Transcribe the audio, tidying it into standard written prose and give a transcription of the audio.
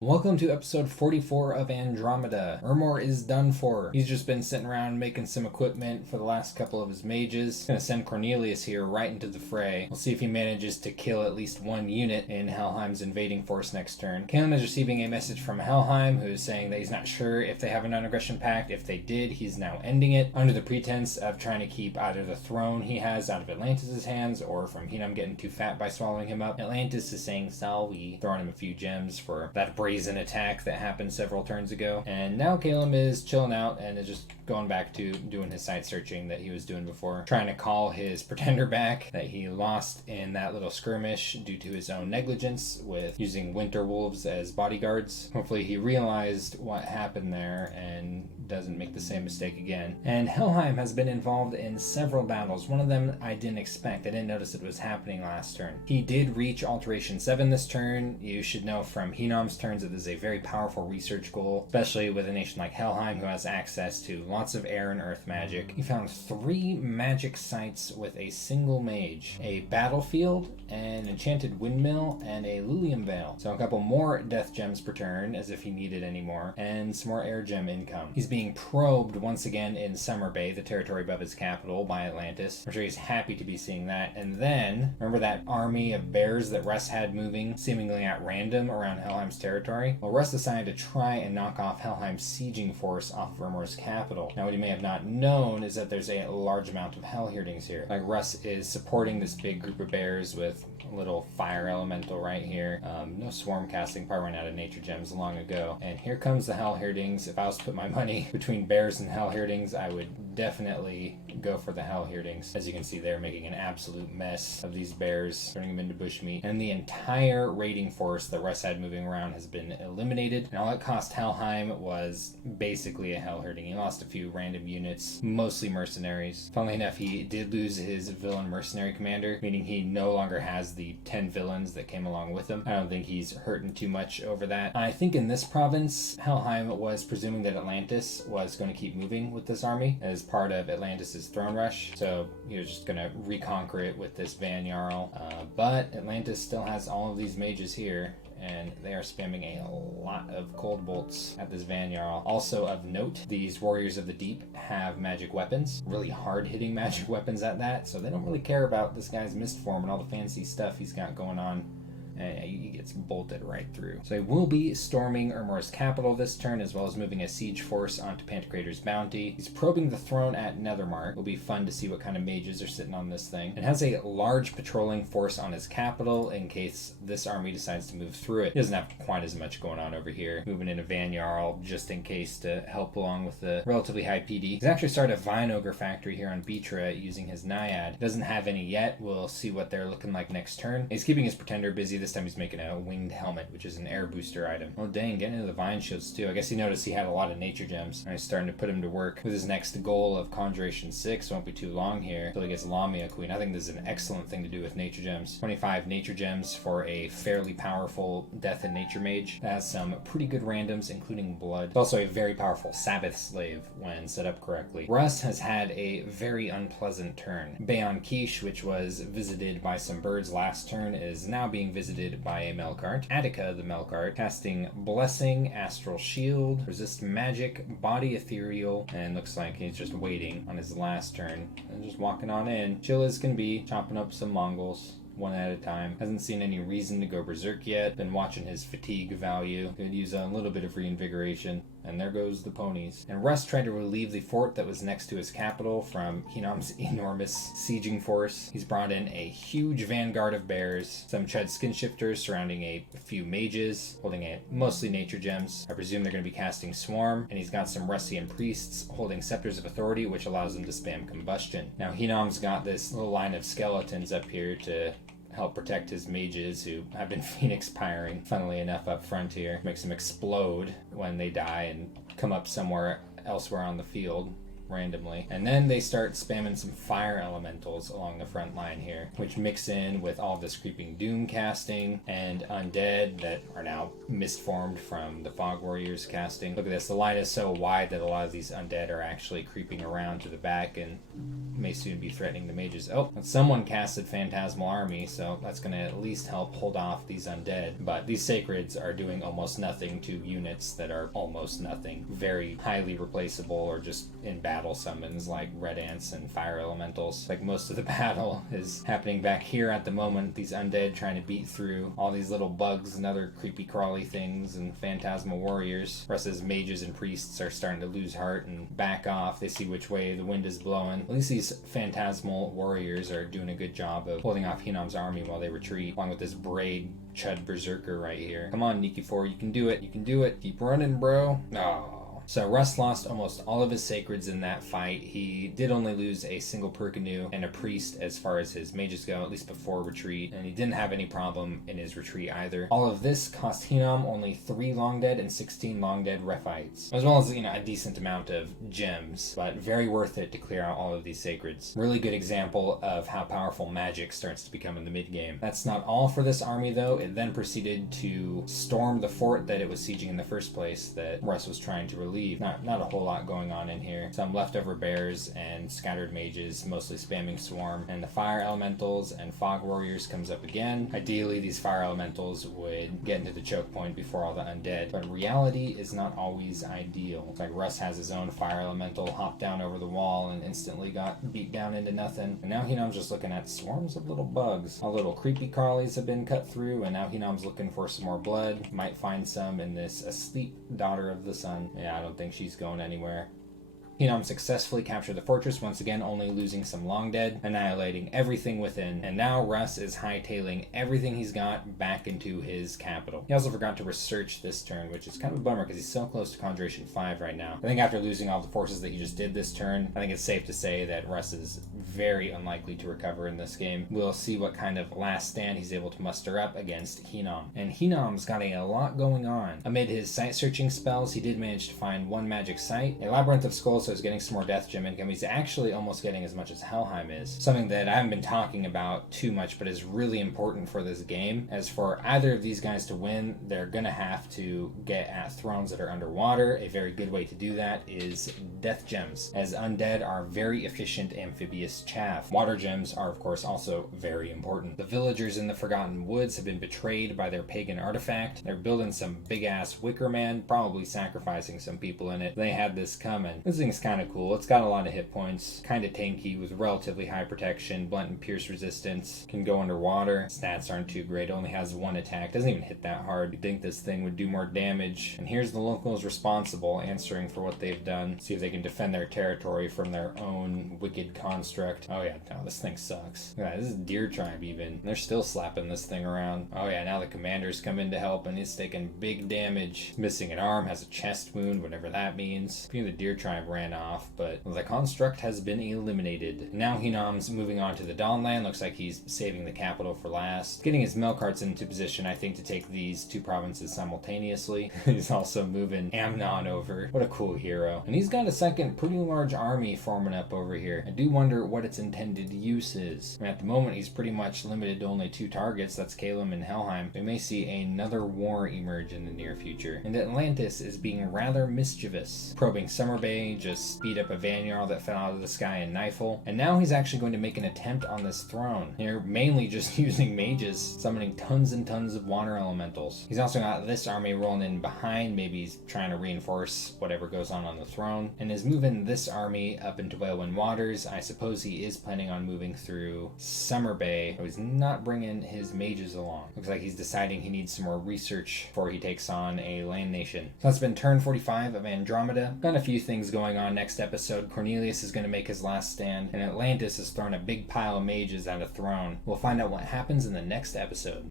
Welcome to episode 44 of Andromeda. Urmor is done for. He's just been sitting around making some equipment for the last couple of his mages. Gonna send Cornelius here right into the fray. We'll see if he manages to kill at least one unit in Helheim's invading force next turn. Caleb is receiving a message from Helheim, who is saying that he's not sure if they have a non-aggression pact. If they did, he's now ending it, under the pretense of trying to keep either the throne he has out of Atlantis' hands, or from Helheim getting too fat by swallowing him up. Atlantis is saying sorry, throwing him a few gems for that brazen attack that happened several turns ago. And now Caleb is chilling out and is just going back to doing his site searching that he was doing before, trying to call his pretender back that he lost in that little skirmish due to his own negligence with using winter wolves as bodyguards. Hopefully he realized what happened there and doesn't make the same mistake again. And Helheim has been involved in several battles. One of them I didn't expect. I didn't notice it was happening last turn. He did reach Alteration 7 this turn. You should know from Henom's turns that this is a very powerful research goal, especially with a nation like Helheim who has access to lots of air and earth magic. He found 3 magic sites with a single mage, a battlefield, an enchanted windmill, and a Lilium Veil. So a couple more death gems per turn, as if he needed any more, and some more air gem income. He's being probed once again in Summer Bay, the territory above his capital, by Atlantis. I'm sure he's happy to be seeing that. And then, remember that army of bears that Russ had moving seemingly at random around Helheim's territory? Well, Russ decided to try and knock off Helheim's sieging force off of Urmor's capital. Now, what he may have not known is that there's a large amount of Hellhirdings here. Like, Russ is supporting this big group of bears with a little fire elemental right here. No swarm casting, probably ran out of nature gems long ago. And here comes the Hellhirdings. If I was to put my money between bears and Hellhirdings, I would definitely go for the Hellhirdings. As you can see, they're making an absolute mess of these bears, turning them into bushmeat. And the entire raiding force that Russ had moving around has been eliminated. And all it cost Helheim was basically a Hellhirding. He lost a few random units, mostly mercenaries. Funnily enough, he did lose his villain mercenary commander, meaning he no longer has the 10 villains that came along with him. I don't think he's hurting too much over that. I think in this province, Helheim was presuming that Atlantis was going to keep moving with this army as part of Atlantis' throne rush. So he was just going to reconquer it with this Van Jarl. But Atlantis still has all of these mages here, and they are spamming a lot of cold bolts at this Van Jarl. Also of note, these Warriors of the Deep have magic weapons, really hard-hitting magic weapons at that, so they don't really care about this guy's mist form and all the fancy stuff he's got going on. And he gets bolted right through. So he will be storming Urmor's capital this turn, as well as moving a siege force onto Pantocrator's bounty. He's probing the throne at Nethermark. It'll be fun to see what kind of mages are sitting on this thing. And has a large patrolling force on his capital in case this army decides to move through it. He doesn't have quite as much going on over here. Moving in a Van Jarl just in case to help along with the relatively high PD. He's actually started a Vine Ogre factory here on Beatra using his Naiad. Doesn't have any yet. We'll see what they're looking like next turn. He's keeping his Pretender busy. This time he's making a winged helmet, which is an air booster item. Oh dang, getting into the vine shields too. I guess he noticed he had a lot of nature gems. And he's starting to put him to work with his next goal of Conjuration 6. Won't be too long here until he gets Lamia Queen. I think this is an excellent thing to do with nature gems. 25 nature gems for a fairly powerful Death and Nature Mage. That has some pretty good randoms, including blood. It's also a very powerful Sabbath Slave when set up correctly. Russ has had a very unpleasant turn. Bayon Quiche, which was visited by some birds last turn, is now being visited by a Melkart. Attica, the Melkart, casting Blessing, Astral Shield, Resist Magic, Body Ethereal, and looks like he's just waiting on his last turn and just walking on in. Chill as can be, chopping up some Mongols one at a time. Hasn't seen any reason to go berserk yet. Been watching his fatigue value. Could use a little bit of reinvigoration. And there goes the ponies. And Russ tried to relieve the fort that was next to his capital from Henom's enormous sieging force. He's brought in a huge vanguard of bears, some Chud skin shifters surrounding a few mages, holding a mostly nature gems. I presume they're going to be casting Swarm, and he's got some Russian priests holding Scepters of Authority, which allows them to spam Combustion. Now Henom's got this little line of skeletons up here to help protect his mages who have been phoenix pyring, funnily enough, up front here. Makes them explode when they die and come up somewhere elsewhere on the field. randomly. And then they start spamming some fire elementals along the front line here, which mix in with all this creeping doom casting and undead that are now mistformed from the Fog Warriors casting. Look at this, the line is so wide that a lot of these undead are actually creeping around to the back and may soon be threatening the mages. Oh, someone casted Phantasmal Army, so that's going to at least help hold off these undead. But these sacreds are doing almost nothing to units that are almost nothing. Very highly replaceable or just in battle summons like red ants and fire elementals. Like most of the battle is happening back here at the moment. These undead trying to beat through all these little bugs and other creepy crawly things and phantasmal warriors. Versus mages and priests are starting to lose heart and back off. They see which way the wind is blowing. At least these phantasmal warriors are doing a good job of holding off Hinam's army while they retreat, along with this braid chud berserker right here. Come on, Nikifor, you can do it. You can do it. Keep running, bro. Oh. So Russ lost almost all of his sacreds in that fight. He did only lose a single Perkinu and a priest as far as his mages go, at least before retreat, and he didn't have any problem in his retreat either. All of this cost Hinam only 3 long dead and 16 long dead rephites, as well as, a decent amount of gems, but very worth it to clear out all of these sacreds. Really good example of how powerful magic starts to become in the mid game. That's not all for this army though. It then proceeded to storm the fort that it was sieging in the first place that Russ was trying to relieve. Not a whole lot going on in here. Some leftover bears and scattered mages, mostly spamming swarm, and the fire elementals and fog warriors comes up again. Ideally, these fire elementals would get into the choke point before all the undead, but reality is not always ideal. Like Russ has his own fire elemental, hopped down over the wall and instantly got beat down into nothing. And now Hinam's just looking at swarms of little bugs. All little creepy crawlies have been cut through, and now Hinam's looking for some more blood. Might find some in this asleep daughter of the sun. Yeah, I don't think she's going anywhere. Hinam successfully captured the fortress, once again only losing some long dead, annihilating everything within, and now Russ is hightailing everything he's got back into his capital. He also forgot to research this turn, which is kind of a bummer because he's so close to Conjuration 5 right now. I think after losing all the forces that he just did this turn, I think it's safe to say that Russ is very unlikely to recover in this game. We'll see what kind of last stand he's able to muster up against Hinam. And Hinam's got a lot going on. Amid his site searching spells, he did manage to find one magic site, a Labyrinth of Skulls, so he's getting some more Death Gem income. He's actually almost getting as much as Helheim is. Something that I haven't been talking about too much, but is really important for this game. As for either of these guys to win, they're gonna have to get at thrones that are underwater. A very good way to do that is Death Gems, as undead are very efficient amphibious chaff. Water gems are, of course, also very important. The villagers in the Forgotten Woods have been betrayed by their pagan artifact. They're building some big-ass wicker man, probably sacrificing some people in it. They had this coming. This thing's kind of cool. It's got a lot of hit points, kind of tanky with relatively high protection, blunt and pierce resistance, can go underwater. Stats aren't too great, only has 1 attack, doesn't even hit that hard. You'd think this thing would do more damage. And here's the locals responsible, answering for what they've done. See if they can defend their territory from their own wicked construct. Oh yeah, no, this thing sucks. Yeah, this is Deer Tribe even. They're still slapping this thing around. Oh yeah, now the commanders come in to help and he's taking big damage. Missing an arm, has a chest wound, whatever that means. I think the Deer Tribe ran off, but the construct has been eliminated. Now Hinam's moving on to the Dawnland. Looks like he's saving the capital for last. Getting his Melkarts into position, I think, to take these 2 provinces simultaneously. He's also moving Amnon over. What a cool hero. And he's got a second pretty large army forming up over here. I do wonder what its intended use is. I mean, at the moment, he's pretty much limited to only 2 targets. That's Calum and Helheim. We may see another war emerge in the near future. And Atlantis is being rather mischievous. Probing Summer Bay, just speed up a Vanyar that fell out of the sky in Nifel. And now he's actually going to make an attempt on this throne. They're mainly just using mages, summoning tons and tons of water elementals. He's also got this army rolling in behind. Maybe he's trying to reinforce whatever goes on the throne. And is moving this army up into Whalewind Waters. I suppose he is planning on moving through Summer Bay. So he's not bringing his mages along. Looks like he's deciding he needs some more research before he takes on a land nation. So that's been turn 45 of Andromeda. Got a few things going on next episode. Cornelius is going to make his last stand, and Atlantis has thrown a big pile of mages at a throne. We'll find out what happens in the next episode.